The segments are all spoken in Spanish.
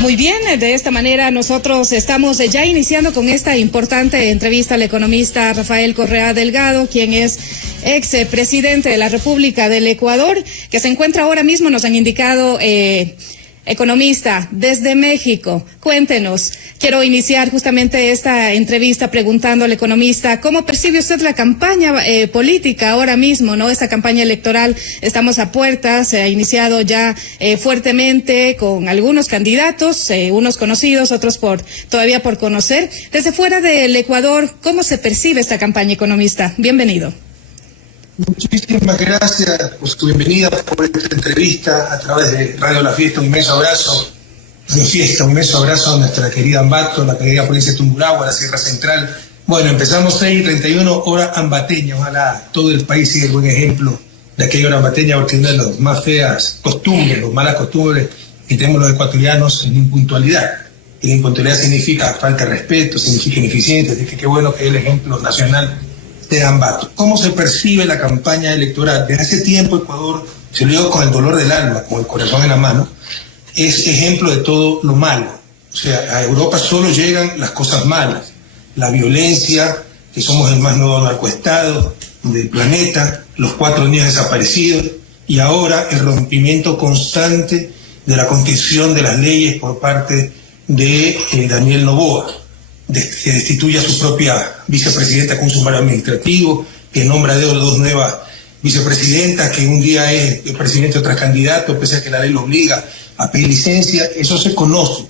Muy bien, de esta manera nosotros estamos ya iniciando con esta importante entrevista al economista Rafael Correa Delgado, quien es ex presidente de la República del Ecuador, que se encuentra ahora mismo, nos han indicado, economista desde México. Cuéntenos, quiero iniciar justamente esta entrevista preguntando al economista, ¿cómo percibe usted la campaña política ahora mismo, no? Esta campaña electoral, estamos a puertas, se ha iniciado ya fuertemente con algunos candidatos, unos conocidos, otros todavía por conocer. Desde fuera del Ecuador, ¿cómo se percibe esta campaña, economista? Bienvenido. Muchísimas gracias por su bienvenida, por esta entrevista a través de Radio La Fiesta. Un inmenso abrazo a nuestra querida Ambato, la querida provincia de Tungurahua, la Sierra Central. Bueno, empezamos 6:31 hora ambateña. Ojalá todo el país siga el buen ejemplo de aquella hora ambateña, porque una de las más feas costumbres, o malas costumbres que tenemos los ecuatorianos es la impuntualidad. Y la impuntualidad significa falta de respeto, significa ineficiencia, así que qué bueno que el ejemplo nacional de Ambato. ¿Cómo se percibe la campaña electoral? Desde hace tiempo Ecuador, se lo digo con el dolor del alma, con el corazón en la mano, es ejemplo de todo lo malo. O sea, a Europa solo llegan las cosas malas. La violencia, que somos el más nuevo narcoestado del planeta, los 4 niños desaparecidos, y ahora el rompimiento constante de la constitución de las leyes por parte de Daniel Noboa, que destituye a su propia vicepresidenta con un sumario administrativo, que nombra a 2 nuevas vicepresidentas, que un día es el presidente, otro candidato, pese a que la ley lo obliga a pedir licencia. Eso se conoce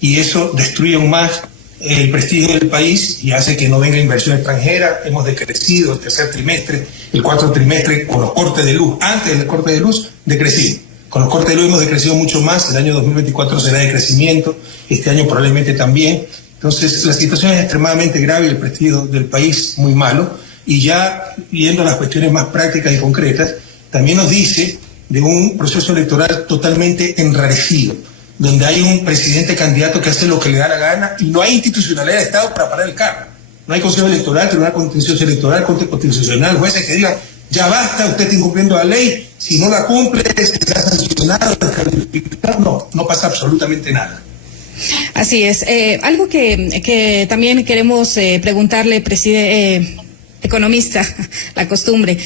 y eso destruye aún más el prestigio del país y hace que no venga inversión extranjera. Hemos decrecido el tercer trimestre, el cuarto trimestre con los cortes de luz. Antes del corte de luz, decrecimos. Con los cortes de luz hemos decrecido mucho más. El año 2024 será de crecimiento, este año probablemente también. Entonces, la situación es extremadamente grave y el prestigio del país muy malo. Y ya viendo las cuestiones más prácticas y concretas, también nos dice de un proceso electoral totalmente enrarecido, donde hay un presidente candidato que hace lo que le da la gana y no hay institucionalidad de Estado para parar el carro. No hay Consejo Electoral, Tribunal Contencioso Electoral, Corte Constitucional, jueces que digan, ya basta, usted está incumpliendo la ley, si no la cumple, será sancionado, descalificado. No pasa absolutamente nada. Así es. Algo que también queremos preguntarle, economista, la costumbre.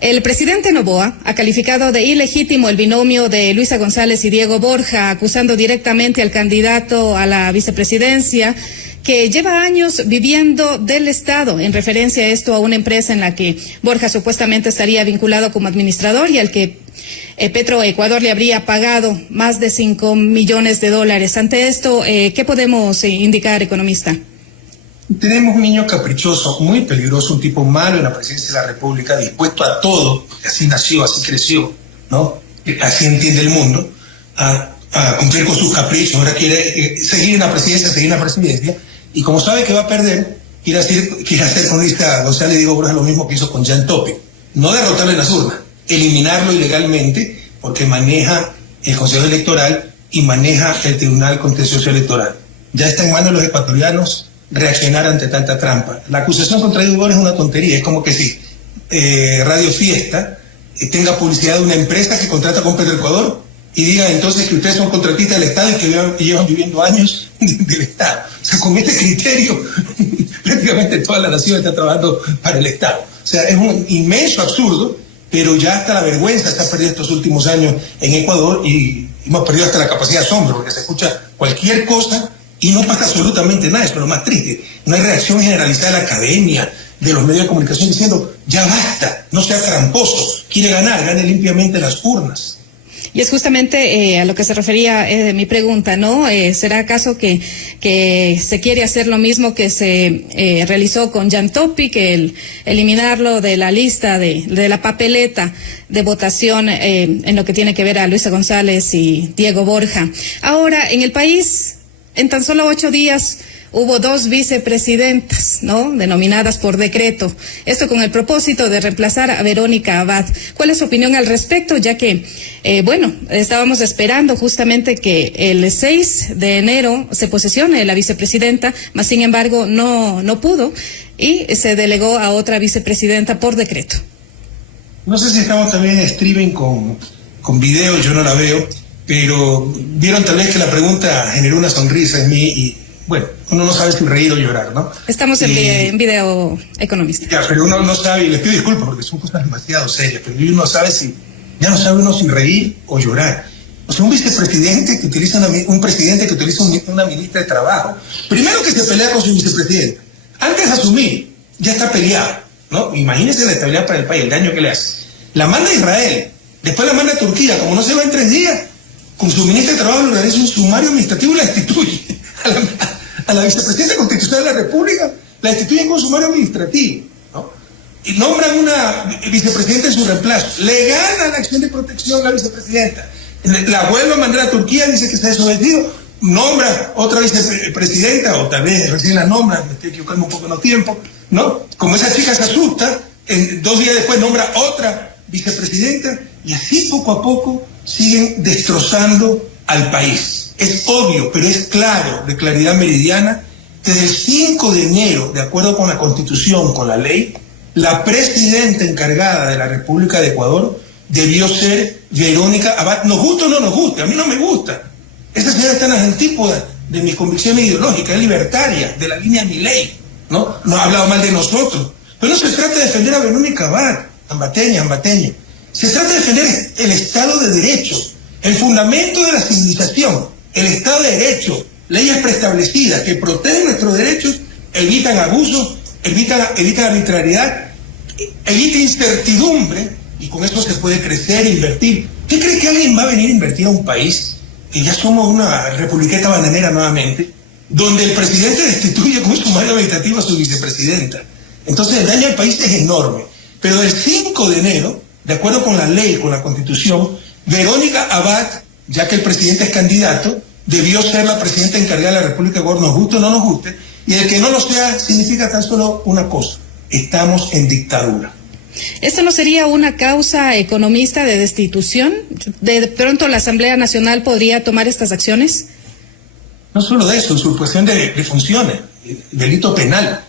El presidente Noboa ha calificado de ilegítimo el binomio de Luisa González y Diego Borja, acusando directamente al candidato a la vicepresidencia, que lleva años viviendo del Estado, en referencia a esto a una empresa en la que Borja supuestamente estaría vinculado como administrador y al que Petroecuador le habría pagado más de $5 millones. Ante esto, ¿qué podemos indicar, economista? Tenemos un niño caprichoso, muy peligroso, un tipo malo en la presidencia de la República, dispuesto a todo, así nació, así creció, ¿no? Así entiende el mundo, a cumplir con sus caprichos. Ahora quiere seguir en la presidencia, y como sabe que va a perder, quiere hacer con Luisa González y Diego Borja lo mismo que hizo con Jan Topic, no derrotarlo en las urnas, eliminarlo ilegalmente, porque maneja el Consejo Electoral y maneja el Tribunal Contencioso Electoral. Ya está en manos de los ecuatorianos reaccionar ante tanta trampa. La acusación contra Diego Borja es una tontería, es como que si Radio Fiesta tenga publicidad de una empresa que contrata con Petroecuador y diga entonces que ustedes son contratistas del Estado y que llevan viviendo años del Estado. O sea, con este criterio prácticamente toda la nación está trabajando para el Estado. O sea, es un inmenso absurdo, pero ya hasta la vergüenza se ha perdido estos últimos años en Ecuador y hemos perdido hasta la capacidad de asombro, porque se escucha cualquier cosa y no pasa absolutamente nada. Eso es lo más triste. No hay reacción generalizada de la academia, de los medios de comunicación diciendo, ya basta, no sea tramposo, quiere ganar, gane limpiamente las urnas. Y es justamente a lo que se refería mi pregunta, ¿no? ¿Será acaso que se quiere hacer lo mismo que se realizó con Jan Topic, el eliminarlo de la lista de la papeleta de votación en lo que tiene que ver a Luisa González y Diego Borja? Ahora, en el país, en tan solo 8 días, hubo 2 vicepresidentas, ¿no? Denominadas por decreto. Esto con el propósito de reemplazar a Verónica Abad. ¿Cuál es su opinión al respecto? Ya que, estábamos esperando justamente que el 6 de enero se posesione la vicepresidenta, mas sin embargo no pudo y se delegó a otra vicepresidenta por decreto. No sé si estamos también en streaming con video, yo no la veo, pero vieron tal vez que la pregunta generó una sonrisa en mí y, bueno, uno no sabe si reír o llorar, ¿no? Estamos en video, economista. Ya, pero uno no sabe, y les pido disculpas porque son cosas demasiado serias, pero uno sabe ya no sabe uno si reír o llorar. O sea, un vicepresidente que utiliza un presidente que utiliza una ministra de Trabajo, primero que se pelea con su vicepresidente, antes de asumir, ya está peleado, ¿no? Imagínense la estabilidad para el país, el daño que le hace. La manda a Israel, después la manda a Turquía, como no se va en 3 días, con su ministra de Trabajo le organiza un sumario administrativo y la destituye. A la vicepresidenta constitucional de la República la destituyen con sumario administrativo, ¿no? Y nombran una vicepresidenta en su reemplazo. Le gana la acción de protección a la vicepresidenta. La vuelve a mandar a Turquía, dice que está desobedecido. Nombra otra vicepresidenta, o tal vez recién la nombra, me estoy equivocando un poco en los tiempos, ¿no? Como esa chica se asusta, 2 días después nombra otra vicepresidenta, y así poco a poco siguen destrozando al país. Es obvio, pero es claro, de claridad meridiana, que del 5 de enero, de acuerdo con la Constitución, con la ley, la presidenta encargada de la República de Ecuador debió ser Verónica Abad. Nos gusta o no nos gusta, a mí no me gusta. Esa señora está en las antípodas de mis convicciones ideológicas, es libertaria, de la línea Milei, ¿no? Nos ha hablado mal de nosotros. Pero no se trata de defender a Verónica Abad, ambateña. Se trata de defender el Estado de Derecho, el fundamento de la civilización, el Estado de Derecho, leyes preestablecidas que protegen nuestros derechos, evitan abusos, evitan arbitrariedad, evitan incertidumbre, y con eso se puede crecer e invertir. ¿Qué cree que alguien va a venir a invertir a un país que ya somos una republiqueta bananera nuevamente, donde el presidente destituye con sumario administrativo a su vicepresidenta? Entonces el daño al país es enorme. Pero el 5 de enero, de acuerdo con la ley, con la Constitución, Verónica Abad, ya que el presidente es candidato, debió ser la presidenta encargada de la República de Ecuador, nos guste o no nos guste, y el que no lo sea significa tan solo una cosa: estamos en dictadura. ¿Esto no sería una causa economista de destitución? ¿De pronto la Asamblea Nacional podría tomar estas acciones? No solo de eso, usurpación de funciones, delito penal,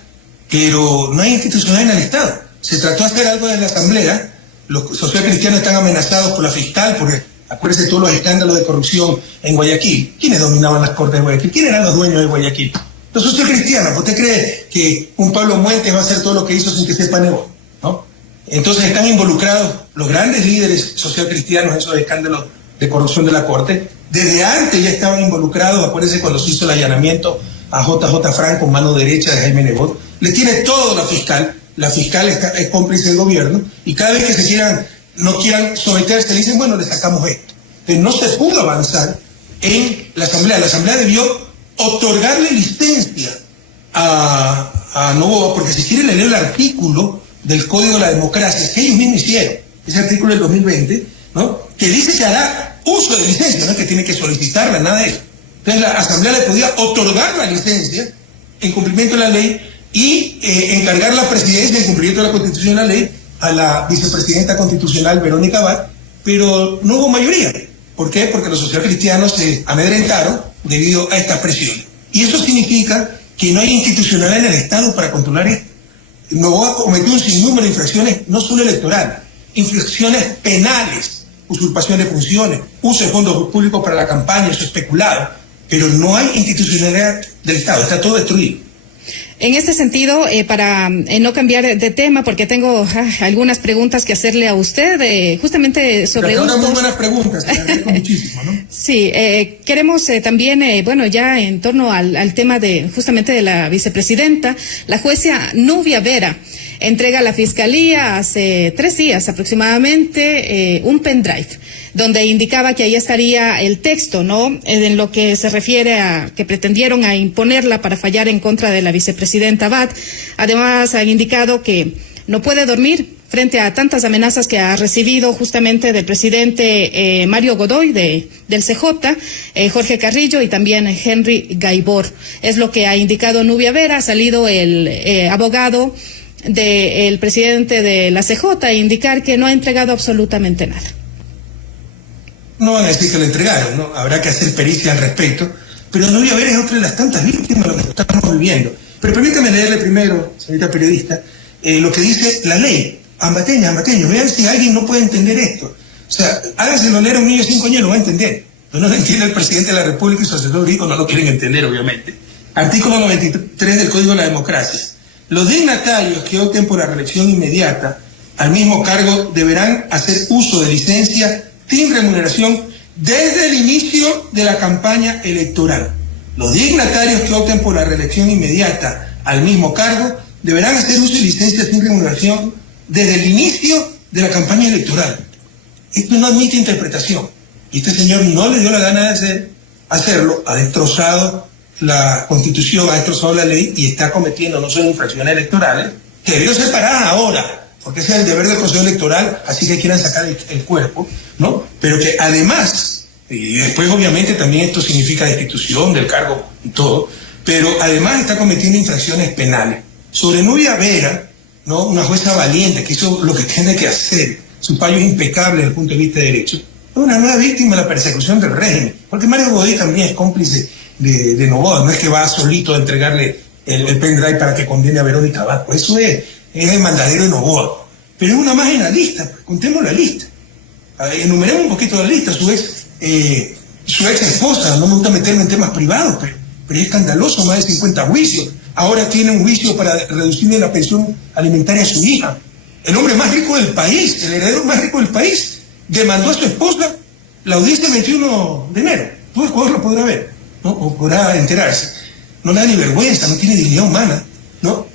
pero no hay institucionalidad en el Estado. Se trató de hacer algo de la Asamblea, los socialcristianos están amenazados por la fiscal, porque acuérdense todos los escándalos de corrupción en Guayaquil. ¿Quiénes dominaban las cortes de Guayaquil? ¿Quiénes eran los dueños de Guayaquil? Los socialcristianos. ¿Usted cree que un Pablo Muentes va a hacer todo lo que hizo sin que sepa negocio? ¿No? Entonces están involucrados los grandes líderes socialcristianos en esos escándalos de corrupción de la corte. Desde antes ya estaban involucrados, acuérdense cuando se hizo el allanamiento a JJ Franco, mano derecha de Jaime Nebot. Les tiene todo la fiscal es cómplice del gobierno, y cada vez que no quieran someterse, le dicen, bueno, le sacamos esto. Entonces no se pudo avanzar en la Asamblea. La Asamblea debió otorgarle licencia a Novoa, porque si quiere le leo el artículo del Código de la Democracia que ellos mismos hicieron, ese artículo del 2020, ¿no? Que dice que hará uso de licencia, no es que tiene que solicitarla, nada de eso. Entonces la Asamblea le podía otorgar la licencia en cumplimiento de la ley y encargar la presidencia en cumplimiento de la Constitución y la ley a la vicepresidenta constitucional Verónica Abad, pero no hubo mayoría. ¿Por qué? Porque los socialcristianos se amedrentaron debido a esta presión. Y eso significa que no hay institucionalidad en el Estado para controlar esto. Novoa cometió un sinnúmero de infracciones, no solo electorales, infracciones penales, usurpación de funciones, uso de fondos públicos para la campaña, eso especulado, pero no hay institucionalidad del Estado, está todo destruido. En este sentido, para no cambiar de tema, porque tengo algunas preguntas que hacerle a usted, justamente sobre... Pero son muy buenas preguntas, te agradezco muchísimo, ¿no? Sí, queremos también, bueno, ya en torno al tema de justamente de la vicepresidenta, la jueza Nubia Vera entrega a la Fiscalía hace 3 días aproximadamente un pendrive donde indicaba que ahí estaría el texto, ¿no? En lo que se refiere a que pretendieron a imponerla para fallar en contra de la vicepresidenta Abad. Además, han indicado que no puede dormir frente a tantas amenazas que ha recibido justamente del presidente Mario Godoy del CJ, Jorge Carrillo y también Henry Gaibor. Es lo que ha indicado Nubia Vera. Ha salido el abogado del presidente de la CJ a indicar que no ha entregado absolutamente nada. No van a decir que lo entregaron, ¿no? Habrá que hacer pericia al respecto, pero Nubia Vera es otra de las tantas víctimas de lo que estamos viviendo. Pero permítame leerle primero, señorita periodista, lo que dice la ley. Ambateño, vean si alguien no puede entender esto. O sea, háganselo leer a un niño de 5 años, lo va a entender. Pero no lo entiende el presidente de la República y su asesor jurídico, no lo quieren entender, obviamente. Artículo 93 del Código de la Democracia. Los dignatarios que opten por la reelección inmediata al mismo cargo deberán hacer uso de licencia sin remuneración desde el inicio de la campaña electoral. Los dignatarios que opten por la reelección inmediata al mismo cargo deberán hacer uso de licencia sin remuneración desde el inicio de la campaña electoral. Esto no admite interpretación. Y este señor no le dio la gana de hacerlo, ha destrozado la Constitución, ha destrozado la ley y está cometiendo no solo infracciones electorales, que debió ser paradas ahora, porque ese es el deber del Consejo Electoral, así que quieran sacar el cuerpo, ¿no? Pero que además, y después obviamente también esto significa destitución del cargo y todo, pero además está cometiendo infracciones penales. Sobre Nubia Vera, ¿no? Una jueza valiente que hizo lo que tiene que hacer, su fallo es impecable desde el punto de vista de derecho, es una nueva víctima de la persecución del régimen, porque Mario Godoy también es cómplice de Noboa, no es que va solito a entregarle el pendrive para que condene a Verónica Abad, pues eso es el mandadero de Noboa, pero es una más en la lista, pues, contemos la lista, enumeremos un poquito la lista. Su ex esposa, no me gusta meterme en temas privados, pero es escandaloso, más de 50 juicios, ahora tiene un juicio para reducirle la pensión alimentaria a su hija. El hombre más rico del país, el heredero más rico del país, demandó a su esposa la audiencia el 21 de enero. Todo el Ecuador lo podrá ver, ¿no? O podrá enterarse. No le da ni vergüenza, no tiene dignidad humana, ¿no?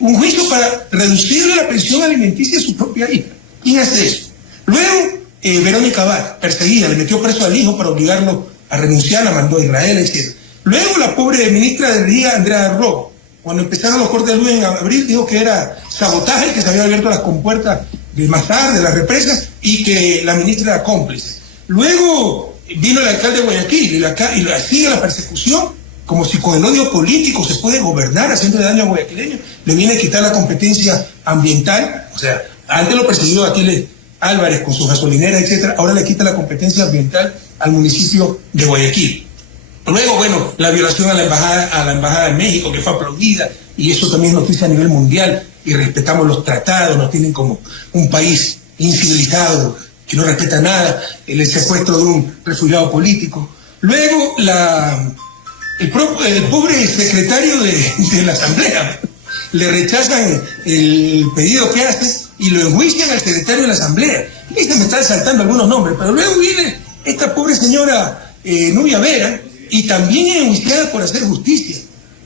Un juicio para reducirle la pensión alimenticia a su propia hija. ¿Quién hace eso? Luego, Verónica Abad, perseguida, le metió preso al hijo para obligarlo a renunciar, la mandó a Israel, etc. Luego, la pobre ministra de Energía, Andrea Robo, cuando empezaron los cortes de luz en abril, dijo que era sabotaje, que se habían abierto las compuertas de Mazar, de las represas, y que la ministra era cómplice. Luego vino el alcalde de Guayaquil y sigue la persecución, como si con el odio político se puede gobernar haciendo daño a guayaquileños. Le viene a quitar la competencia ambiental, o sea, antes lo persiguió Aquiles Álvarez con sus gasolineras, etcétera, ahora le quita la competencia ambiental al municipio de Guayaquil. Luego, bueno, la violación a la embajada de México, que fue aplaudida, y eso también es noticia a nivel mundial, y respetamos los tratados, nos tienen como un país incivilizado, que no respeta nada, el secuestro de un refugiado político. Luego, el pobre secretario de la Asamblea, le rechazan el pedido que hace y lo enjuician al secretario de la Asamblea. Y se me están saltando algunos nombres, pero luego viene esta pobre señora Nubia Vera, y también es enjuiciada por hacer justicia.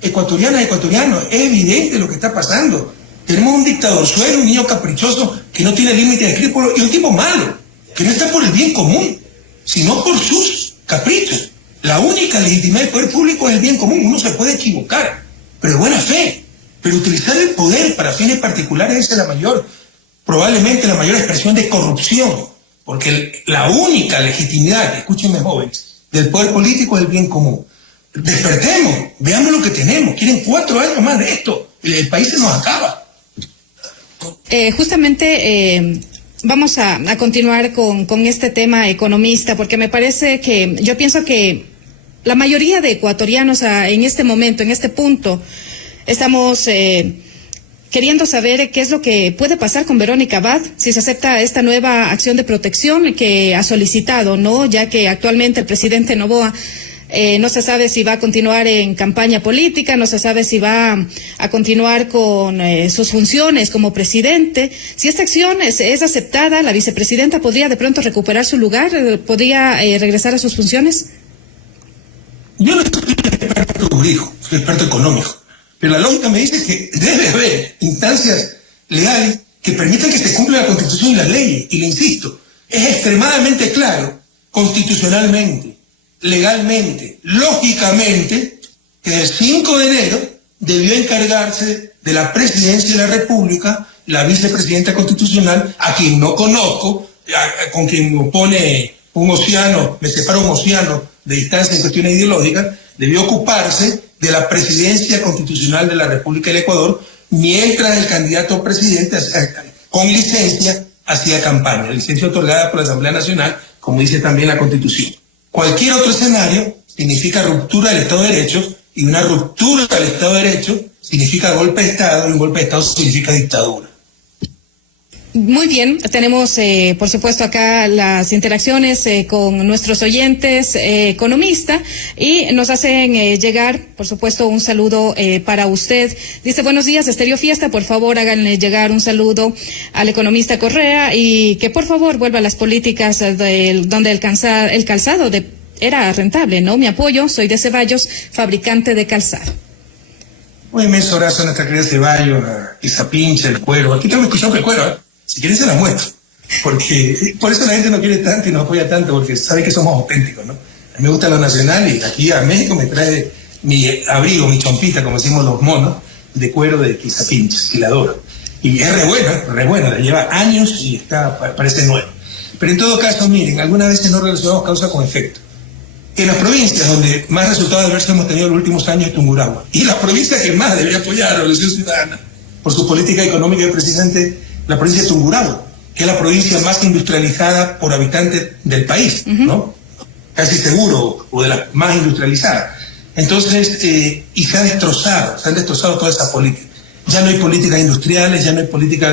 Ecuatorianos, es evidente lo que está pasando. Tenemos un dictadorzuelo, un niño caprichoso que no tiene límite de escrúpulos, y un tipo malo, que no está por el bien común, sino por sus caprichos. La única legitimidad del poder público es el bien común. Uno se puede equivocar, pero de buena fe. Pero utilizar el poder para fines particulares es probablemente la mayor expresión de corrupción, porque la única legitimidad, escúchenme jóvenes, del poder político es el bien común. Despertemos, veamos lo que tenemos. Quieren 4 años más de esto, el país se nos acaba. Vamos a continuar con este tema economista, porque me parece que, yo pienso que la mayoría de ecuatorianos en este momento, en este punto, estamos queriendo saber qué es lo que puede pasar con Verónica Abad, si se acepta esta nueva acción de protección que ha solicitado, ¿no? Ya que actualmente el presidente Noboa no se sabe si va a continuar en campaña política, no se sabe si va a continuar con sus funciones como presidente. Si esta acción es aceptada, la vicepresidenta podría de pronto recuperar su lugar, podría regresar a sus funciones. Yo no soy experto jurídico, soy experto económico, pero la lógica me dice que debe haber instancias legales que permitan que se cumpla la Constitución y las leyes. Y le insisto, es extremadamente claro, constitucionalmente, legalmente, lógicamente, que el 5 de enero debió encargarse de la presidencia de la República la vicepresidenta constitucional, a quien no conozco, con quien opone un océano, me separa un océano de distancia en cuestiones ideológicas, debió ocuparse de la presidencia constitucional de la República del Ecuador, mientras el candidato presidente con licencia hacía campaña, licencia otorgada por la Asamblea Nacional, como dice también la Constitución. Cualquier otro escenario significa ruptura del Estado de Derecho, y una ruptura del Estado de Derecho significa golpe de Estado, y un golpe de Estado significa dictadura. Muy bien, tenemos por supuesto acá las interacciones con nuestros oyentes economista y nos hacen llegar, por supuesto, un saludo para usted. Dice, buenos días, Estéreo Fiesta, por favor háganle llegar un saludo al economista Correa y que por favor vuelva a las políticas donde el calzado era rentable, ¿no? Mi apoyo, soy de Ceballos, fabricante de calzado. Un inmenso abrazo a nuestra querida Ceballos, a Isapincha, el cuero. Aquí tengo escuchado que el cuero, ¿eh? Si quieren se las muestro, porque por eso la gente no quiere tanto y nos apoya tanto, porque sabe que somos auténticos, ¿no? A mí me gusta lo nacional y aquí a México me trae mi abrigo, mi chompita, como decimos los monos, de cuero de Quizapinchas, que la adoro. Y es re bueno, la lleva años y parece nuevo. Pero en todo caso, miren, algunas veces no relacionamos causa con efecto. En las provincias donde más resultados adversos hemos tenido en los últimos años es Tungurahua. Y la provincia que más debería apoyar a la Revolución Ciudadana por su política económica es precisamente la provincia de Tungurahua, que es la provincia más industrializada por habitante del país, ¿no? Casi seguro, o de las más industrializadas. Entonces, y se han destrozado toda esa política. Ya no hay políticas industriales, ya no hay política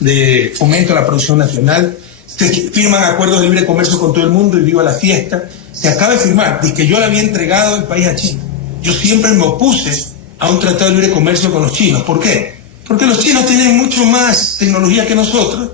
de fomento a la producción nacional. Se firman acuerdos de libre comercio con todo el mundo y viva la fiesta. Se acaba de firmar, de que yo le había entregado el país a China. Yo siempre me opuse a un tratado de libre comercio con los chinos. ¿Por qué? Porque los chinos tienen mucho más tecnología que nosotros,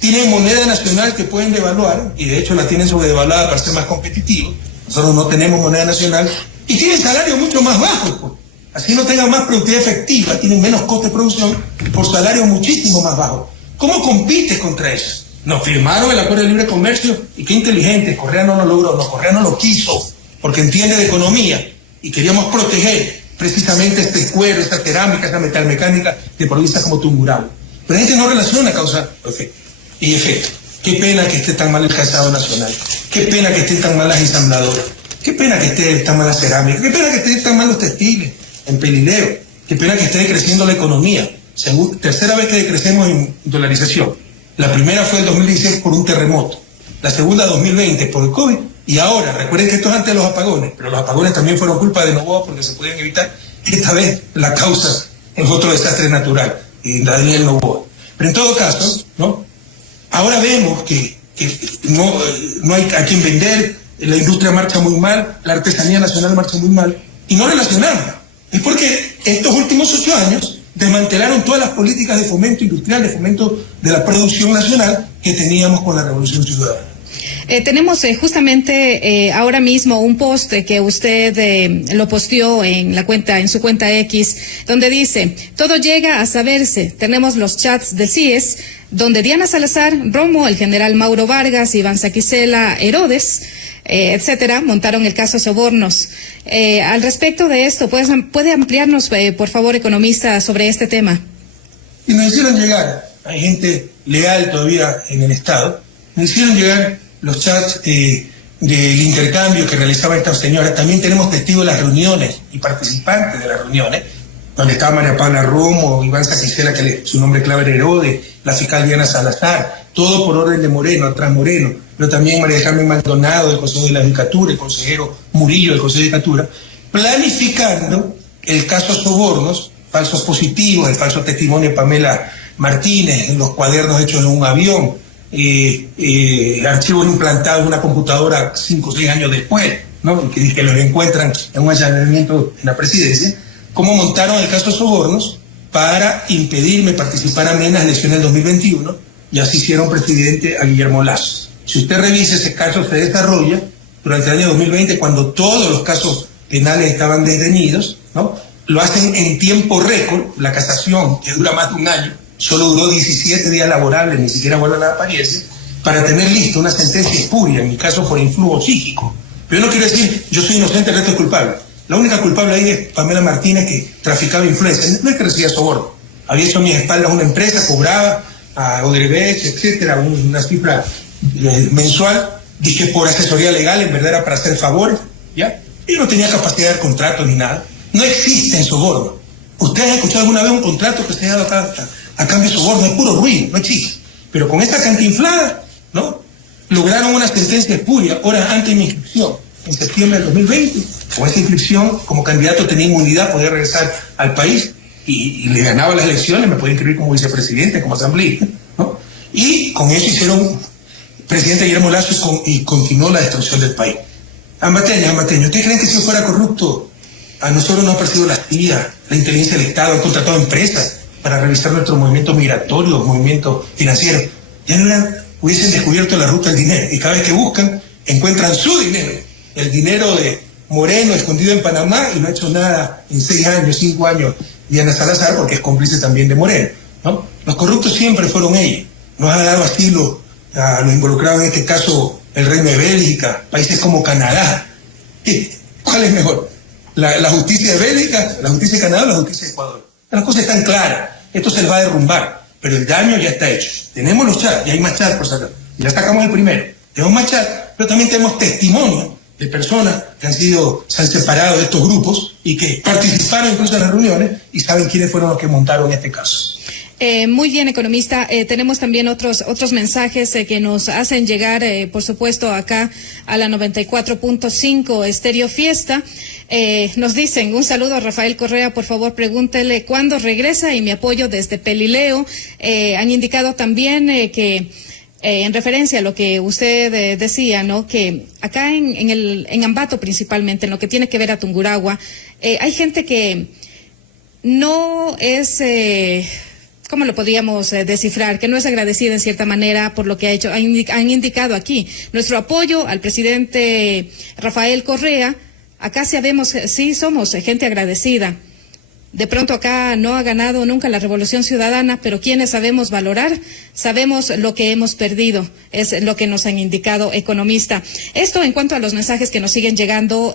tienen moneda nacional que pueden devaluar, y de hecho la tienen sobredevaluada para ser más competitivos. Nosotros no tenemos moneda nacional, y tienen salarios mucho más bajos, pues. Así no tengan más productividad efectiva, tienen menos coste de producción por salarios muchísimo más bajos. ¿Cómo compites contra eso? Nos firmaron el acuerdo de libre comercio, y qué inteligente, Correa no lo logró, no, Correa no lo quiso, porque entiende de economía, y queríamos proteger precisamente este cuero, esta cerámica, esta metalmecánica de provincias como Tungurahua. Pero la gente no relaciona causa y efecto. Qué pena que esté tan mal el calzado nacional. Qué pena que estén tan mal las ensambladoras. Qué pena que esté tan mal la cerámica. Qué pena que estén tan mal los textiles en Pelileo. Qué pena que esté decreciendo la economía. Tercera vez que decrecemos en dolarización. La primera fue el 2016 por un terremoto. La segunda 2020 por el COVID. Y ahora, recuerden que esto es antes de los apagones, pero los apagones también fueron culpa de Novoa porque se podían evitar. Esta vez la causa es otro desastre natural, y Daniel Novoa. Pero en todo caso, ¿no? Ahora vemos que no hay a quien vender, la industria marcha muy mal, la artesanía nacional marcha muy mal, y no relacionamos. Es porque estos últimos 8 años desmantelaron todas las políticas de fomento industrial, de fomento de la producción nacional que teníamos con la Revolución Ciudadana. Tenemos justamente ahora mismo un post que usted lo posteó en su cuenta X, donde dice, todo llega a saberse. Tenemos los chats de CIES, donde Diana Salazar, Romo, el general Mauro Vargas, Iván Saquicela, Herodes, etcétera, montaron el caso Sobornos. Al respecto de esto, ¿puede ampliarnos, por favor, economista, sobre este tema? Y nos hicieron llegar, hay gente leal todavía en el Estado, nos hicieron llegar los chats del intercambio que realizaba esta señora. También tenemos testigos de las reuniones y participantes de las reuniones, donde estaba María Paula Romo, Iván Saquicela, que su nombre clave era Herodes, la fiscal Diana Salazar, todo por orden de Moreno, atrás Moreno, pero también María del Carmen Maldonado del Consejo de la Judicatura, el consejero Murillo del Consejo de Judicatura, planificando el caso Sobornos, falsos positivos, el falso testimonio de Pamela Martínez, en los cuadernos hechos en un avión, archivos implantados en una computadora 5 o 6 años después, ¿no? que los encuentran en un allanamiento en la presidencia. Cómo montaron el caso Sobornos para impedirme participar a mí en las elecciones del 2021, y así hicieron presidente a Guillermo Lasso. Si usted revisa, ese caso se desarrolla durante el año 2020, cuando todos los casos penales estaban desdeñidos, ¿no? Lo hacen en tiempo récord. La casación, que dura más de un año, solo duró 17 días laborables, ni siquiera vuelve a la apariencia, para tener listo una sentencia espuria, en mi caso por influjo psíquico. Pero yo no quiero decir, yo soy inocente, el resto es culpable. La única culpable ahí es Pamela Martínez, que traficaba influencia. No es que recibía soborno. Había hecho a mis espaldas una empresa, cobraba a Odebrecht, etcétera, una cifra mensual. Dije por asesoría legal, en verdad era para hacer favores, ¿ya? Yo no tenía capacidad de contrato ni nada. No existen sobornos. ¿Ustedes han escuchado alguna vez un contrato que se haya dado a cambio de soborno? Es puro ruido, no existe. Pero con esta cantinflada, ¿no? Lograron una sentencia espuria horas antes de mi inscripción, en septiembre del 2020. Con esa inscripción, como candidato tenía inmunidad, podía regresar al país y le ganaba las elecciones, me podía inscribir como vicepresidente, como asambleísta, ¿no? Y con eso hicieron, el presidente Guillermo Lasso y continuó la destrucción del país. Ambateño, ¿ustedes creen que si yo fuera corrupto, a nosotros nos ha perseguido la CIA, la inteligencia del Estado, han contratado empresas para revisar nuestros movimientos migratorios, movimientos financieros? Ya no hubiesen descubierto la ruta del dinero, y cada vez que buscan, encuentran su dinero, el dinero de Moreno escondido en Panamá, y no ha hecho nada en 6 años, 5 años, Diana Salazar, porque es cómplice también de Moreno, ¿no? Los corruptos siempre fueron ellos. Nos ha dado asilo a los involucrados, en este caso el Reino de Bélgica, países como Canadá. ¿Cuál es mejor? ¿La justicia de Bélgica, la justicia de Canadá o la justicia de Ecuador? Las cosas están claras, esto se les va a derrumbar, pero el daño ya está hecho. Tenemos los chats, y hay más chats por sacar. Ya sacamos el primero, tenemos más chats, pero también tenemos testimonios de personas que se han separado de estos grupos y que participaron incluso en las reuniones y saben quiénes fueron los que montaron este caso. Muy bien, economista. Tenemos también otros mensajes que nos hacen llegar, por supuesto, acá a la 94.5 Estéreo Fiesta. Nos dicen, un saludo a Rafael Correa, por favor pregúntele cuándo regresa y mi apoyo desde Pelileo. Han indicado también que en referencia a lo que usted decía, ¿no? Que acá en Ambato principalmente, en lo que tiene que ver a Tungurahua, hay gente que no es... ¿Cómo lo podríamos descifrar? Que no es agradecida en cierta manera por lo que ha hecho. Han indicado aquí nuestro apoyo al presidente Rafael Correa. Acá sabemos, sí somos gente agradecida. De pronto acá no ha ganado nunca la Revolución Ciudadana, pero quienes sabemos valorar, sabemos lo que hemos perdido. Es lo que nos han indicado, economista. Esto en cuanto a los mensajes que nos siguen llegando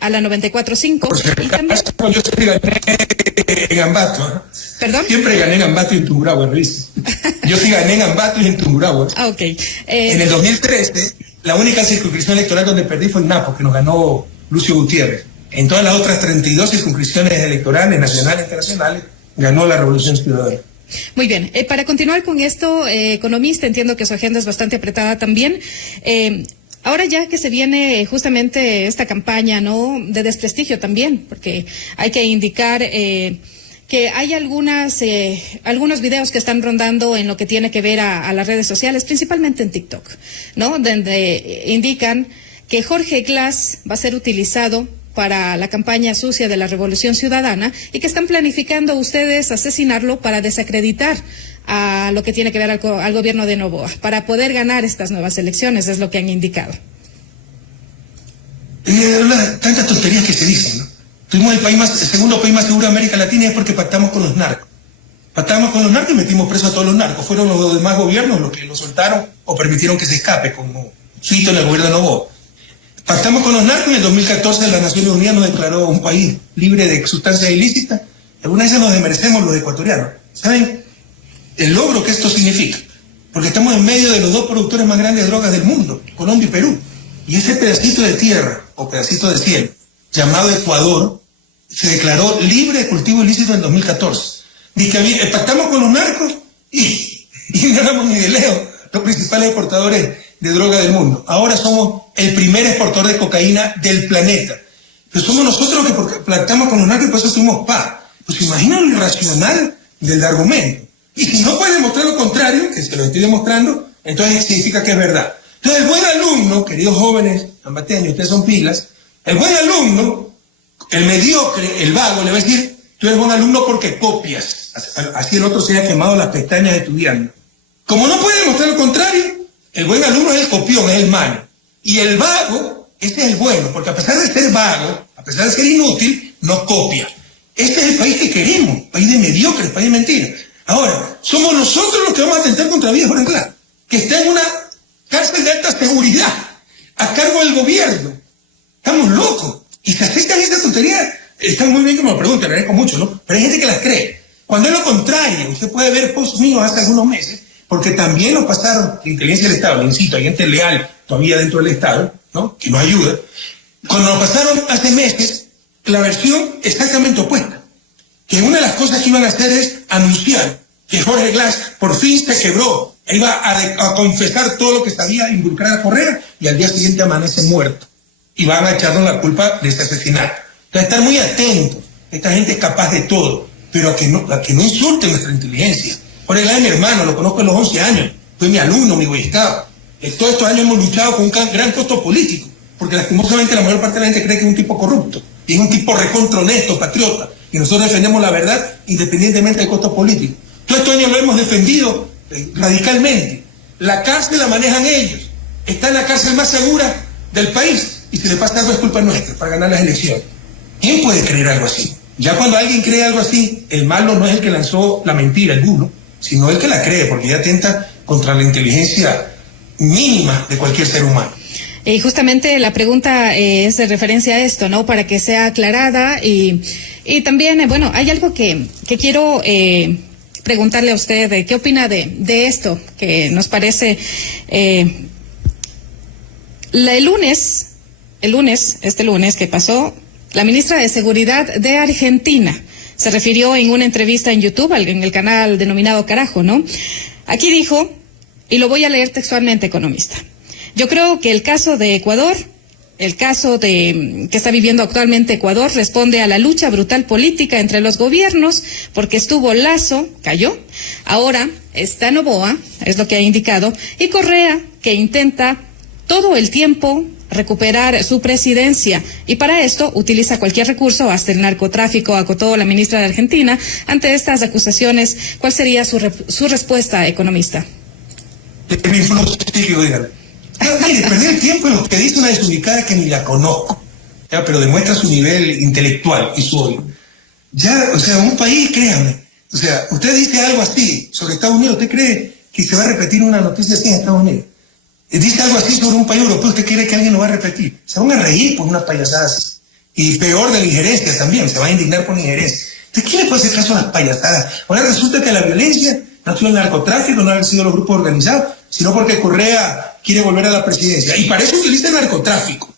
a la 94.5. Y también... Yo siempre gané en Ambato. ¿Perdón? Siempre gané en Ambato y en Tungurahua, revisa. Yo sí gané en Ambato y en Tungurahua. Ok. En el 2013, la única circunscripción electoral donde perdí fue en Napo, que nos ganó Lucio Gutiérrez. En todas las otras 32 circunscripciones electorales, nacionales e internacionales, ganó la Revolución Ciudadana. Muy bien. Para continuar con esto, economista, entiendo que su agenda es bastante apretada también. Ahora ya que se viene justamente esta campaña, ¿no?, de desprestigio también, porque hay que indicar que hay algunos videos que están rondando en lo que tiene que ver a las redes sociales, principalmente en TikTok, ¿no?, donde indican que Jorge Glass va a ser utilizado para la campaña sucia de la Revolución Ciudadana y que están planificando ustedes asesinarlo para desacreditar a lo que tiene que ver al gobierno de Noboa, para poder ganar estas nuevas elecciones, es lo que han indicado. Tantas tonterías que se dicen, ¿no? Tuvimos el segundo país más seguro de América Latina y es porque pactamos con los narcos. Pactamos con los narcos y metimos presos a todos los narcos. Fueron los demás gobiernos los que lo soltaron o permitieron que se escape, como Fito en el gobierno de Noboa. Pactamos con los narcos y en el 2014 las Naciones Unidas nos declaró un país libre de sustancias ilícitas. Algunas veces nos desmerecemos los ecuatorianos. ¿Saben el logro que esto significa? Porque estamos en medio de los dos productores más grandes de drogas del mundo, Colombia y Perú. Y ese pedacito de tierra, o pedacito de cielo, llamado Ecuador, se declaró libre de cultivo ilícito en el 2014. Dice que pactamos con los narcos y no éramos ni de lejos los principales exportadores de droga del mundo. Ahora somos el primer exportador de cocaína del planeta. Pero somos nosotros los que pactamos con los narcos y por eso tuvimos paz. Pues imaginen lo irracional del argumento. Y si no puede demostrar lo contrario, que se lo estoy demostrando, entonces significa que es verdad. Entonces el buen alumno, queridos jóvenes ambateños, ustedes son pilas, el buen alumno, el mediocre, el vago, le va a decir, tú eres buen alumno porque copias. Así el otro se haya quemado las pestañas estudiando. Como no puede demostrar lo contrario, el buen alumno es el copión, es el malo. Y el vago, este es el bueno, porque a pesar de ser vago, a pesar de ser inútil, no copia. Este es el país que queremos, país de mediocres, país de mentiras. Ahora, somos nosotros los que vamos a atentar contra Villa Jorge Glass, que está en una cárcel de alta seguridad, a cargo del gobierno. Estamos locos. Y se aceptan esas tonterías. Están muy bien que me lo pregunten, agradezco mucho, ¿no? Pero hay gente que las cree. Cuando es lo contrario, usted puede ver posts míos hace algunos meses, porque también nos pasaron la inteligencia del Estado, le insisto, hay gente leal todavía dentro del Estado, ¿no?, que nos ayuda. Cuando nos pasaron hace meses, la versión exactamente opuesta, que una de las cosas que iban a hacer es anunciar que Jorge Glass por fin se quebró, e iba a confesar todo lo que sabía involucrar a Correa, y al día siguiente amanece muerto. Y van a echarnos la culpa de ese asesinato. Entonces, estar muy atentos. Esta gente es capaz de todo, pero a que no insulten nuestra inteligencia, Jorge Glass es mi hermano, lo conozco a los 11 años, fue mi alumno, mi Boy Scout. Todos estos años hemos luchado con un gran costo político, porque lastimosamente la mayor parte de la gente cree que es un tipo corrupto, y es un tipo recontra honesto, patriota, y nosotros defendemos la verdad independientemente del costo político. Todos estos años lo hemos defendido radicalmente. La cárcel la manejan ellos, está en la cárcel más segura del país, y si le pasa algo es culpa nuestra para ganar las elecciones. ¿Quién puede creer algo así? Ya cuando alguien cree algo así, el malo no es el que lanzó la mentira, el bulo, sino el que la cree, porque ya atenta contra la inteligencia mínima de cualquier ser humano. Y justamente la pregunta es de referencia a esto, ¿no? Para que sea aclarada y también, bueno, hay algo que quiero preguntarle a usted, ¿qué opina de esto? Que nos parece, este lunes que pasó, la ministra de Seguridad de Argentina se refirió en una entrevista en YouTube, en el canal denominado Carajo, ¿no? Aquí dijo, y lo voy a leer textualmente, economista: yo creo que el caso de Ecuador, el caso que está viviendo actualmente Ecuador, responde a la lucha brutal política entre los gobiernos, porque estuvo Lasso, cayó, ahora está Noboa, es lo que ha indicado, y Correa, que intenta todo el tiempo recuperar su presidencia, y para esto utiliza cualquier recurso, hasta el narcotráfico, acotó la ministra de Argentina. Ante estas acusaciones, ¿cuál sería su respuesta, economista? Mire, perder el tiempo en lo que dice una desubicada que ni la conozco, ya, pero demuestra su nivel intelectual y su odio. Ya, o sea, un país, créame, o sea, usted dice algo así sobre Estados Unidos, ¿usted cree que se va a repetir una noticia así en Estados Unidos? Dice algo así sobre un país europeo, ¿usted cree que alguien lo va a repetir? Se van a reír por una payasada así. Y peor de la injerencia también, se va a indignar por la injerencia. Entonces, ¿quién le puede hacer caso a las payasadas? Ahora resulta que la violencia no ha sido el narcotráfico, no ha sido los grupos organizados, sino porque Correa quiere volver a la presidencia. Y para eso utiliza el narcotráfico.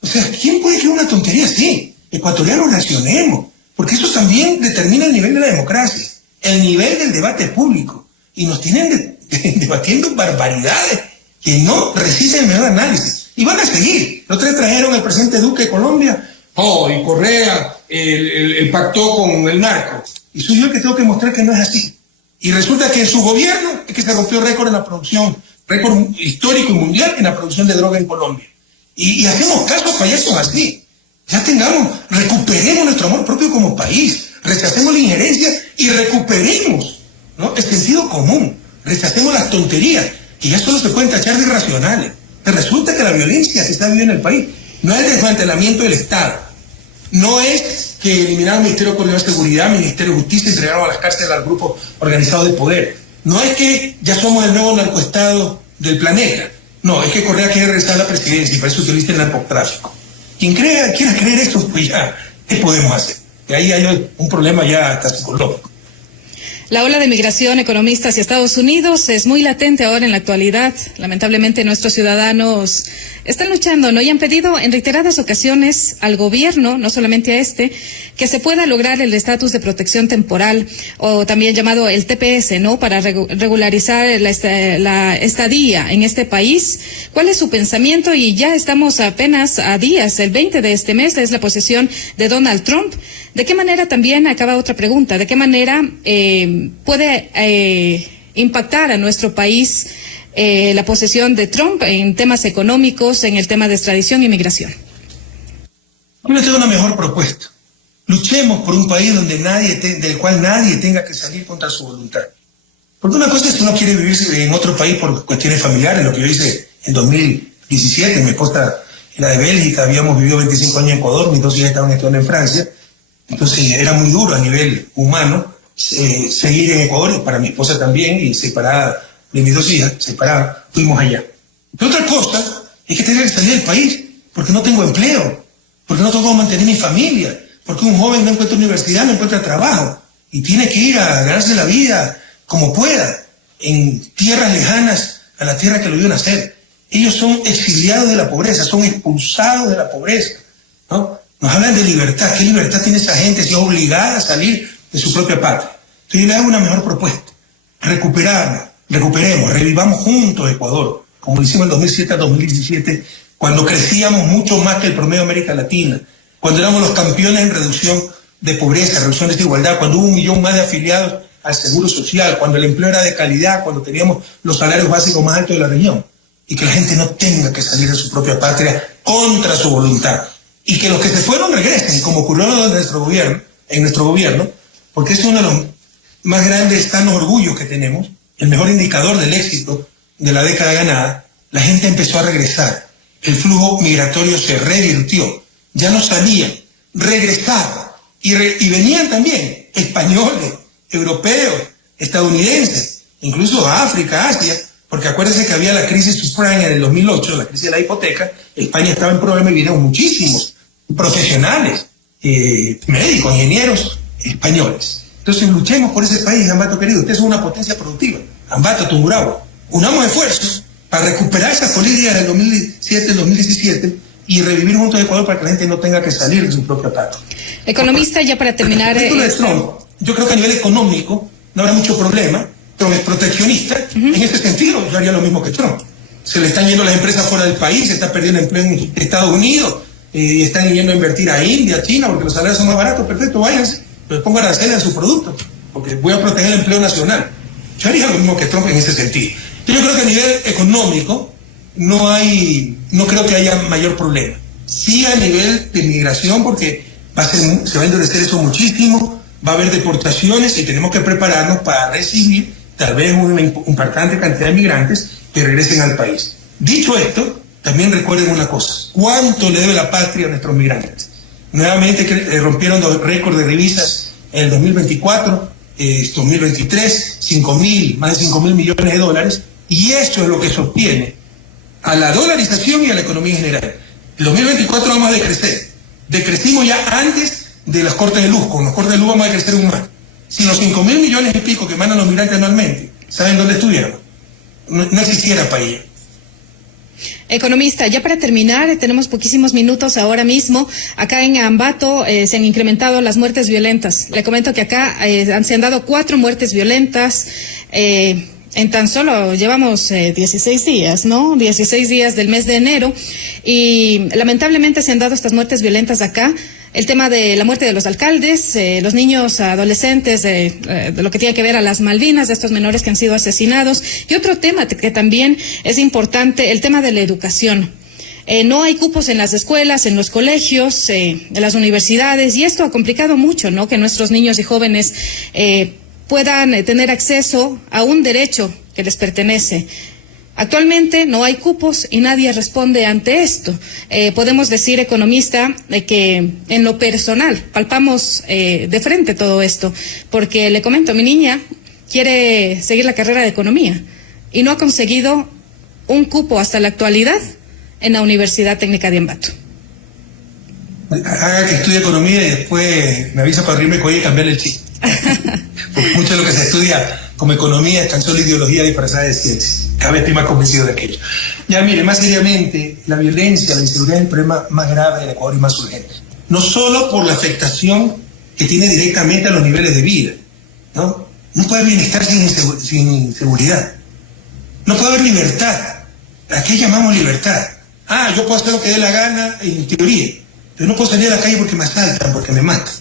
O sea, ¿quién puede creer una tontería así? Ecuatorianos, reaccionemos, porque eso también determina el nivel de la democracia, el nivel del debate público. Y nos tienen debatiendo barbaridades que no resisten el menor análisis. Y van a seguir. La otra vez trajeron al presidente Duque de Colombia, y Correa el pactó con el narco. Y soy yo el que tengo que mostrar que no es así. Y resulta que en su gobierno es que se rompió récord en la producción, récord histórico y mundial en la producción de droga en Colombia. Y hacemos caso a payasos así. Ya recuperemos nuestro amor propio como país, rechacemos la injerencia y recuperemos, ¿no?, el sentido común, rechacemos las tonterías que ya solo se pueden tachar de irracionales. Pero resulta que la violencia que está viviendo en el país no es el desmantelamiento del Estado, no es que eliminaron el Ministerio de Seguridad, Ministerio de Justicia, entregaron a las cárceles al grupo organizado de poder, no es que ya somos el nuevo narcoestado del planeta, no, es que Correa quiere regresar a la presidencia y para eso utiliza el narcotráfico. Quien quiera creer esto, pues ya, ¿qué podemos hacer? Y ahí hay un problema ya hasta psicológico. La ola de migración economista hacia Estados Unidos es muy latente ahora en la actualidad. Lamentablemente nuestros ciudadanos están luchando, ¿no? Y han pedido en reiteradas ocasiones al gobierno, no solamente a que se pueda lograr el estatus de protección temporal, o también llamado el TPS, ¿no?, para regularizar la estadía en este país. ¿Cuál es su pensamiento? Y ya estamos apenas a días, el 20 de este mes es la posesión de Donald Trump. ¿De qué manera, también acaba otra pregunta, de qué manera puede impactar a nuestro país la posesión de Trump en temas económicos, en el tema de extradición y migración? Yo les tengo una mejor propuesta. Luchemos por un país del cual nadie tenga que salir contra su voluntad. Porque una cosa es que uno quiere vivir en otro país por cuestiones familiares, lo que yo hice en 2017, mi esposa era de Bélgica, habíamos vivido 25 años en Ecuador, mis 2 hijas estaban estudiando en Francia, entonces era muy duro a nivel humano seguir en Ecuador, y para mi esposa también, y separada de mis 2 hijas, separada, fuimos allá. Pero otra cosa es que tengo que salir del país porque no tengo empleo, porque no tengo cómo mantener mi familia, porque un joven no encuentra universidad, no encuentra trabajo, y tiene que ir a ganarse la vida como pueda, en tierras lejanas a la tierra que lo vio nacer. Ellos son exiliados de la pobreza, son expulsados de la pobreza, ¿no? Nos hablan de libertad. ¿Qué libertad tiene esa gente si es obligada a salir de su propia patria? Entonces yo le hago una mejor propuesta. Recuperemos, revivamos juntos Ecuador, como lo hicimos en 2007 a 2017, cuando crecíamos mucho más que el promedio de América Latina, cuando éramos los campeones en reducción de pobreza, reducción de desigualdad, cuando hubo 1 millón más de afiliados al seguro social, cuando el empleo era de calidad, cuando teníamos los salarios básicos más altos de la región, y que la gente no tenga que salir de su propia patria contra su voluntad, y que los que se fueron regresen, como ocurrió en nuestro gobierno, porque es uno de los más grandes orgullos que tenemos, el mejor indicador del éxito de la década ganada. La gente empezó a regresar, el flujo migratorio se revirtió, ya no salían, regresaban, y venían también españoles, europeos, estadounidenses, incluso África, Asia, porque acuérdense que había la crisis subprime en el 2008, la crisis de la hipoteca. España estaba en problema y vinieron muchísimos profesionales, médicos, ingenieros españoles. Entonces luchemos por ese país, Ambato querido. Usted es una potencia productiva, Ambato, Tungurahua. Unamos esfuerzos para recuperar esas políticas del 2007-2017 y revivir junto a Ecuador para que la gente no tenga que salir de su propia patria. Economista, ya para terminar... Yo creo que a nivel económico no habrá mucho problema. Trump es proteccionista. En ese sentido, yo haría lo mismo que Trump. Se le están yendo las empresas fuera del país, se está perdiendo empleo en Estados Unidos, están yendo a invertir a India, a China, porque los salarios son más baratos. Perfecto, váyanse, pero pongan aranceles a su producto, porque voy a proteger el empleo nacional. Yo haría lo mismo que Trump en ese sentido. Yo creo que a nivel económico no creo que haya mayor problema. Sí a nivel de migración, porque se va a endurecer eso muchísimo, va a haber deportaciones y tenemos que prepararnos para recibir tal vez una importante cantidad de migrantes que regresen al país. Dicho esto, también recuerden una cosa: ¿cuánto le debe la patria a nuestros migrantes? Nuevamente rompieron los récords de divisas en el 2024, 2023, más de 5.000 millones de dólares, y eso es lo que sostiene a la dolarización y a la economía en general. En 2024 vamos a decrecer. Decrecimos ya antes de los cortes de luz. Con los cortes de luz vamos a crecer un más. Si los 5.000 millones y pico que mandan los migrantes anualmente, ¿saben dónde estuvieron? No existiera país. Economista, ya para terminar, tenemos poquísimos minutos ahora mismo. Acá en Ambato se han incrementado las muertes violentas. Le comento que acá se han dado 4 muertes violentas. En tan solo llevamos 16 días, ¿no? 16 días del mes de enero, y lamentablemente se han dado estas muertes violentas acá. El tema de la muerte de los alcaldes, los niños adolescentes, de lo que tiene que ver a las Malvinas, de estos menores que han sido asesinados. Y otro tema que también es importante, el tema de la educación. No hay cupos en las escuelas, en los colegios, en las universidades, y esto ha complicado mucho, ¿no? Que nuestros niños y jóvenes puedan tener acceso a un derecho que les pertenece. Actualmente no hay cupos y nadie responde ante esto. Podemos decir, economista, que en lo personal palpamos de frente todo esto, porque le comento, mi niña quiere seguir la carrera de economía y no ha conseguido un cupo hasta la actualidad en la Universidad Técnica de Ambato. Haga que estudie economía y después me avisa para abrirme cuello y cambiarle el chip. Porque mucho de lo que se estudia como economía es tan solo ideología disfrazada de ciencia. Cada vez estoy más convencido de aquello. Ya mire, más seriamente, la violencia, la inseguridad es el problema más grave del Ecuador y más urgente. No solo por la afectación que tiene directamente a los niveles de vida, ¿no? No puede haber bienestar sin seguridad. No puede haber libertad. ¿A qué llamamos libertad? Yo puedo hacer lo que dé la gana en teoría, pero no puedo salir a la calle porque me asaltan, porque me matan.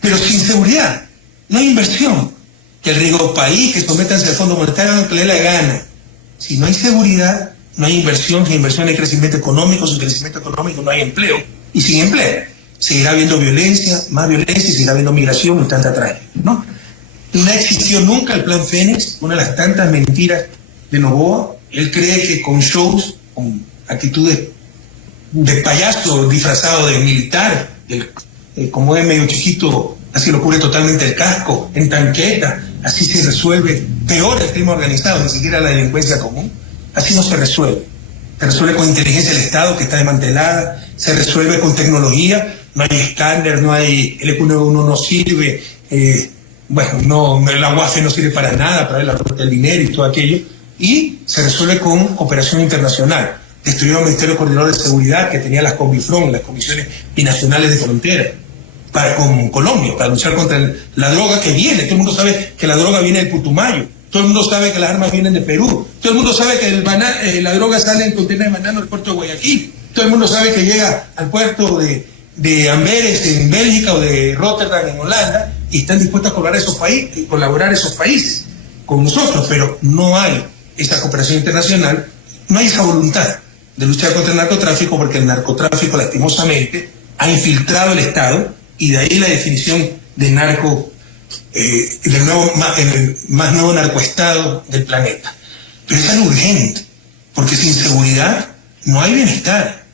Pero sin seguridad no hay inversión. Que el riesgo país, que sométanse al Fondo Monetario, lo que le dé la gana. Si no hay seguridad, no hay inversión. Sin inversión hay crecimiento económico. Sin crecimiento económico no hay empleo. Y sin empleo seguirá habiendo violencia, más violencia, y seguirá habiendo migración y tanta tragedia, ¿no? No existió nunca el Plan Fénix, una de las tantas mentiras de Noboa. Él cree que con shows, con actitudes de payaso disfrazado de militar, como es medio chiquito, así lo cubre totalmente el casco, en tanqueta, así se resuelve. Peor el crimen organizado, ni siquiera la delincuencia común. Así no se resuelve. Se resuelve con inteligencia del Estado, que está desmantelada, se resuelve con tecnología, no hay escáner, no hay, el EQ91 no sirve, la UAFE no sirve para nada, para la ruta del dinero y todo aquello, y se resuelve con cooperación internacional. Destruyeron el Ministerio Coordinador de Seguridad, que tenía las COMBIFRON, las Comisiones Binacionales de Frontera, con Colombia, para luchar contra la droga que viene. Todo el mundo sabe que la droga viene del Putumayo, todo el mundo sabe que las armas vienen de Perú, todo el mundo sabe que la droga sale en contenedores de banano del puerto de Guayaquil, todo el mundo sabe que llega al puerto de Amberes en Bélgica o de Rotterdam en Holanda, y están dispuestos a colaborar esos países con nosotros, pero no hay esa cooperación internacional, no hay esa voluntad de luchar contra el narcotráfico, porque el narcotráfico lastimosamente ha infiltrado el Estado, y de ahí la definición de narco, el más nuevo narcoestado del planeta. Pero es algo urgente, porque sin seguridad no hay bienestar,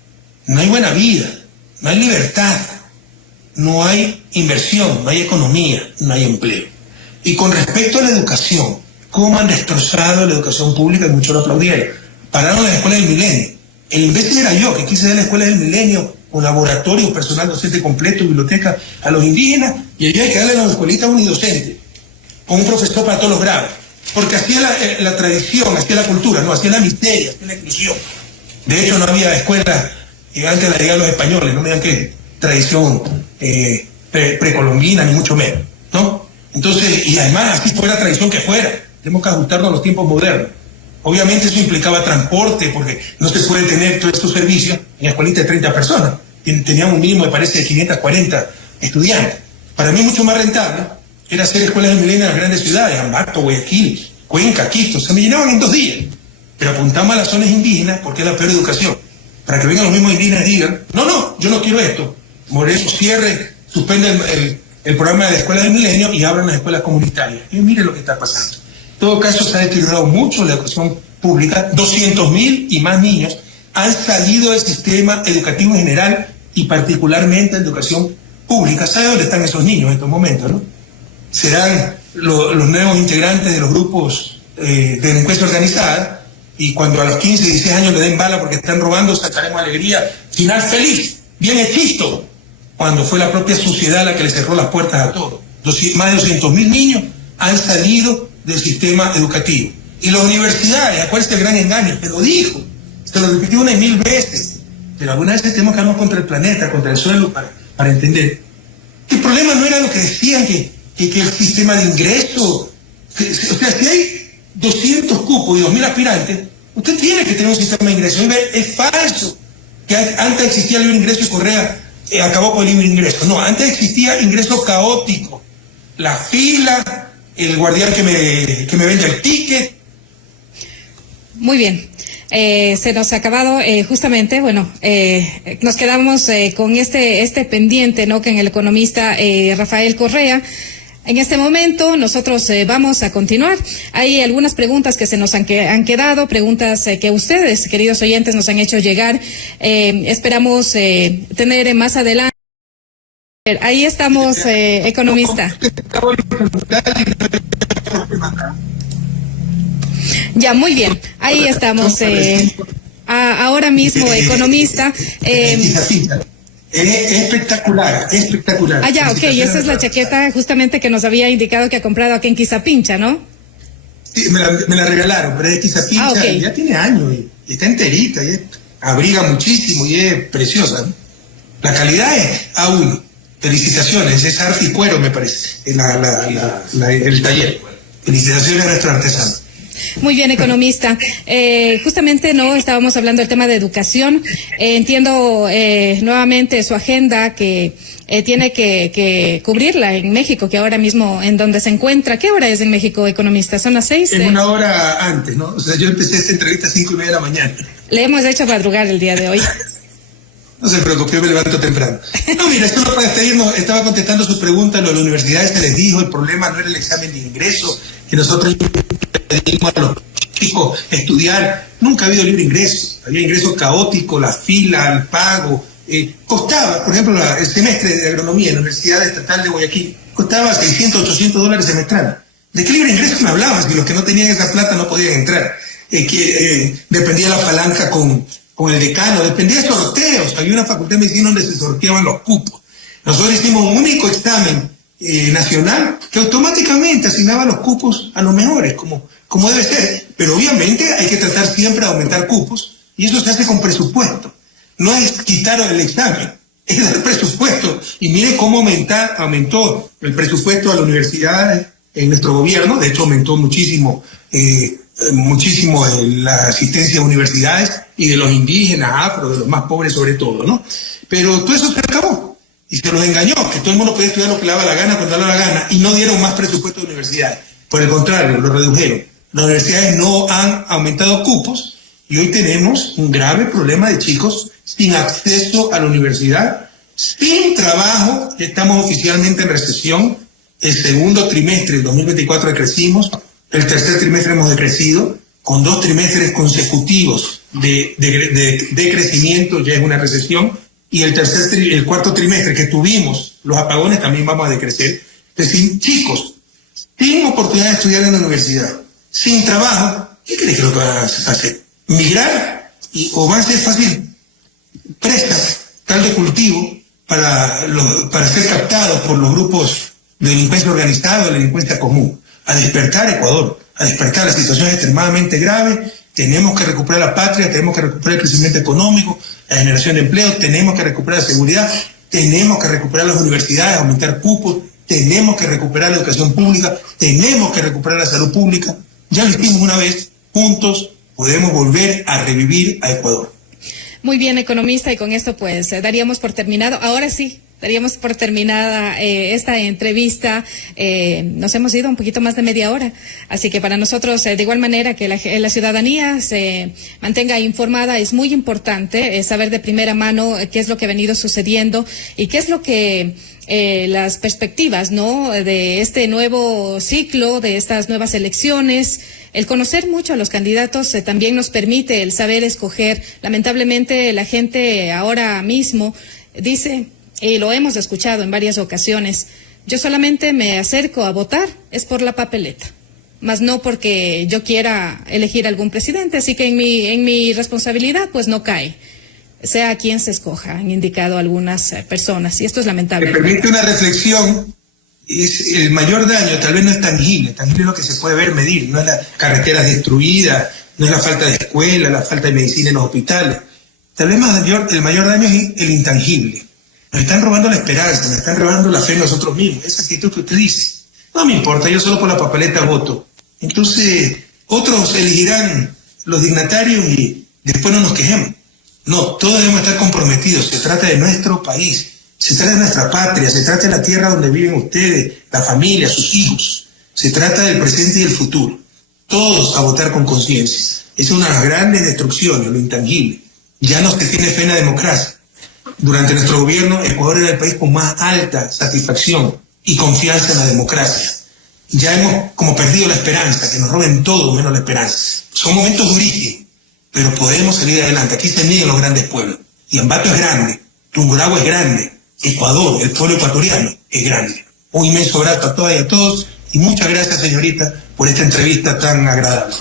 no hay buena vida, no hay libertad, no hay inversión, no hay economía, no hay empleo. Y con respecto a la educación, ¿cómo han destrozado la educación pública? Y muchos lo aplaudieron. Pararon las escuelas del milenio. El imbécil era yo, que quise dar la escuela del milenio con laboratorio, personal docente completo, biblioteca a los indígenas, y había que darle a las escuelitas unidocentes, con un profesor para todos los grados. Porque hacía la tradición, hacía la cultura, no, hacía la misteria, hacía la inclusión. De hecho, no había escuela antes de la llegada de los españoles, no me digan que tradición precolombina, ni mucho menos, ¿no? Entonces, y además, así fuera tradición que fuera, tenemos que ajustarnos a los tiempos modernos. Obviamente eso implicaba transporte, porque no se puede tener todos estos servicios en escuelitas de 30 personas. Teníamos un mínimo, me parece, de 540 estudiantes. Para mí mucho más rentable era hacer escuelas del milenio en las grandes ciudades, Ambato, Guayaquil, Cuenca, Quito. Se me llenaban en 2 días. Pero apuntamos a las zonas indígenas porque es la peor educación. Para que vengan los mismos indígenas y digan, no, yo no quiero esto. Moreno cierre, suspende el programa de la escuela del milenio y abran las escuelas comunitarias. Y miren lo que está pasando. En todo caso, se ha deteriorado mucho la educación pública. 200.000 y más niños han salido del sistema educativo en general y particularmente de educación pública. ¿Sabe dónde están esos niños en estos momentos, no? Serán los nuevos integrantes de los grupos de delincuencia organizada, y cuando a los 15, 16 años le den bala porque están robando, sacaremos alegría. Final feliz, bien hechisto, cuando fue la propia sociedad la que le cerró las puertas a todos. Más de 200.000 niños han salido del sistema educativo. Y las universidades, acuérdense el gran engaño, se lo dijo, se lo repitió 1.000 veces, pero algunas veces tenemos que darnos contra el planeta, contra el suelo, para entender que el problema no era lo que decían, que el sistema de ingreso, o sea, si hay 200 cupos y 2.000 aspirantes, usted tiene que tener un sistema de ingreso. Es falso que antes existía el libre ingreso y Correa acabó con el libre ingreso. No, antes existía ingreso caótico, la fila, el guardián que me vende el ticket. Muy bien. Se nos ha acabado justamente, bueno, nos quedamos con este pendiente, ¿no? Que en el economista Rafael Correa. En este momento nosotros vamos a continuar. Hay algunas preguntas que se nos han quedado, preguntas que ustedes, queridos oyentes, nos han hecho llegar. Esperamos tener más adelante. Ahí estamos, economista. Ya, muy bien. Ahí estamos. Ahora mismo, economista. Es espectacular, espectacular. Ah, ya, ok, esa es la chaqueta justamente que nos había indicado que ha comprado aquí en Quizapincha, ¿no? Sí, me la regalaron, pero es de Quizapincha, okay. Ya tiene años y está enterita, y abriga muchísimo y es preciosa, ¿no? La calidad es A1. Felicitaciones, es arte y cuero, me parece, el taller. Felicitaciones a nuestro artesano. Muy bien, economista. Justamente no estábamos hablando del tema de educación. Entiendo nuevamente su agenda que tiene que cubrirla en México, que ahora mismo en donde se encuentra. ¿Qué hora es en México, economista? ¿Son las 6? En una hora antes, ¿no? O sea, yo empecé esta entrevista a 5:30 de la mañana. Le hemos hecho madrugar el día de hoy. No se preocupe, yo me levanto temprano. No, mira, esto no para despedirnos, estaba contestando su pregunta, lo de las universidades se les dijo, el problema no era el examen de ingreso, que nosotros pedimos a los chicos estudiar, nunca ha habido libre ingreso, había ingreso caótico, la fila, el pago, costaba, por ejemplo, el semestre de agronomía en la Universidad Estatal de Guayaquil, costaba $600, $800 semestral. ¿De qué libre ingreso me hablabas? Que los que no tenían esa plata no podían entrar, dependía la palanca con el decano, dependía de sorteos, había una facultad de medicina donde se sorteaban los cupos. Nosotros hicimos un único examen nacional que automáticamente asignaba los cupos a los mejores, como debe ser, pero obviamente hay que tratar siempre de aumentar cupos, y eso se hace con presupuesto, no es quitar el examen, es dar presupuesto, y mire cómo aumentó el presupuesto a la universidad en nuestro gobierno, de hecho aumentó muchísimo la asistencia a universidades y de los indígenas, afro, de los más pobres sobre todo, ¿no? Pero todo eso se acabó. y se los engañó, que todo el mundo podía estudiar lo que le daba la gana cuando le daba la gana, y no dieron más presupuesto de universidades. Por el contrario, lo redujeron. Las universidades no han aumentado cupos y hoy tenemos un grave problema de chicos sin acceso a la universidad, sin trabajo. Estamos oficialmente en recesión. El segundo trimestre del 2024 decrecimos, el tercer trimestre hemos decrecido, con 2 trimestres consecutivos de crecimiento ya es una recesión, y el cuarto trimestre que tuvimos los apagones también vamos a decrecer. Es decir, chicos, sin oportunidad de estudiar en la universidad, sin trabajo, ¿qué crees que lo van a hacer? ¿Migrar? ¿O va a ser fácil? Prestan tal de cultivo para ser captados por los grupos de delincuencia organizada, de delincuencia común. A despertar Ecuador, a despertar. La situación es extremadamente grave. Tenemos que recuperar la patria, tenemos que recuperar el crecimiento económico, la generación de empleo, tenemos que recuperar la seguridad, tenemos que recuperar las universidades, aumentar cupos, tenemos que recuperar la educación pública, tenemos que recuperar la salud pública. Ya lo hicimos una vez, juntos podemos volver a revivir a Ecuador. Muy bien, economista, y con esto pues daríamos por terminado. Ahora sí, daríamos por terminada esta entrevista. Nos hemos ido un poquito más de media hora, así que para nosotros, de igual manera que la ciudadanía se mantenga informada, es muy importante saber de primera mano qué es lo que ha venido sucediendo y qué es lo que las perspectivas, ¿no?, de este nuevo ciclo, de estas nuevas elecciones. El conocer mucho a los candidatos también nos permite el saber escoger. Lamentablemente la gente ahora mismo dice, y lo hemos escuchado en varias ocasiones, yo solamente me acerco a votar es por la papeleta, más no porque yo quiera elegir algún presidente, así que en mi responsabilidad pues no cae, sea a quien se escoja, han indicado algunas personas, y esto es lamentable. Me permite una reflexión. Es el mayor daño, tal vez no es tangible es lo que se puede ver, medir, no es las carreteras destruidas, no es la falta de escuela, la falta de medicina en los hospitales. Tal vez el mayor daño es el intangible. Nos están robando la esperanza, nos están robando la fe en nosotros mismos, esa actitud que usted dice. No me importa, yo solo por la papeleta voto. Entonces, otros elegirán los dignatarios y después no nos quejemos. No, todos debemos estar comprometidos, se trata de nuestro país. Se trata de nuestra patria, se trata de la tierra donde viven ustedes, la familia, sus hijos. Se trata del presente y del futuro. Todos a votar con conciencia. Es una de las grandes destrucciones, lo intangible. Ya no se tiene fe en la democracia. Durante nuestro gobierno, Ecuador era el país con más alta satisfacción y confianza en la democracia. Ya hemos como perdido la esperanza, que nos roben todo menos la esperanza. Son momentos durísimos, pero podemos salir adelante. Aquí se miden los grandes pueblos. Y Ambato es grande, Tungurahua es grande, Ecuador, el pueblo ecuatoriano, es grande. Un inmenso abrazo a todas y a todos, y muchas gracias, señorita, por esta entrevista tan agradable.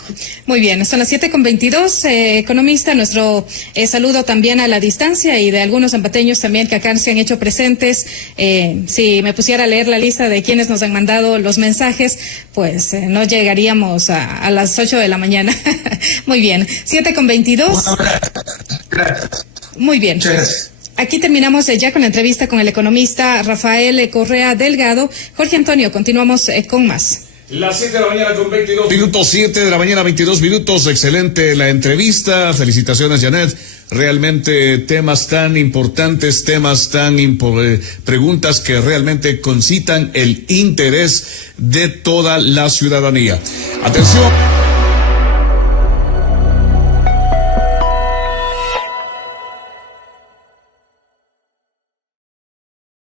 Muy bien, son las 7:22, economista, nuestro saludo también a la distancia y de algunos ambateños también que acá se han hecho presentes. Si me pusiera a leer la lista de quienes nos han mandado los mensajes, pues no llegaríamos a las 8 de la mañana. Muy bien, 7:22. Un abrazo. Gracias. Muy bien. Muchas gracias. Aquí terminamos ya con la entrevista con el economista Rafael Correa Delgado. Jorge Antonio, continuamos con más. Las 7 de la mañana con 22 minutos, 7 de la mañana 22 minutos, excelente la entrevista, felicitaciones Janet, realmente temas tan importantes, preguntas que realmente concitan el interés de toda la ciudadanía. Atención.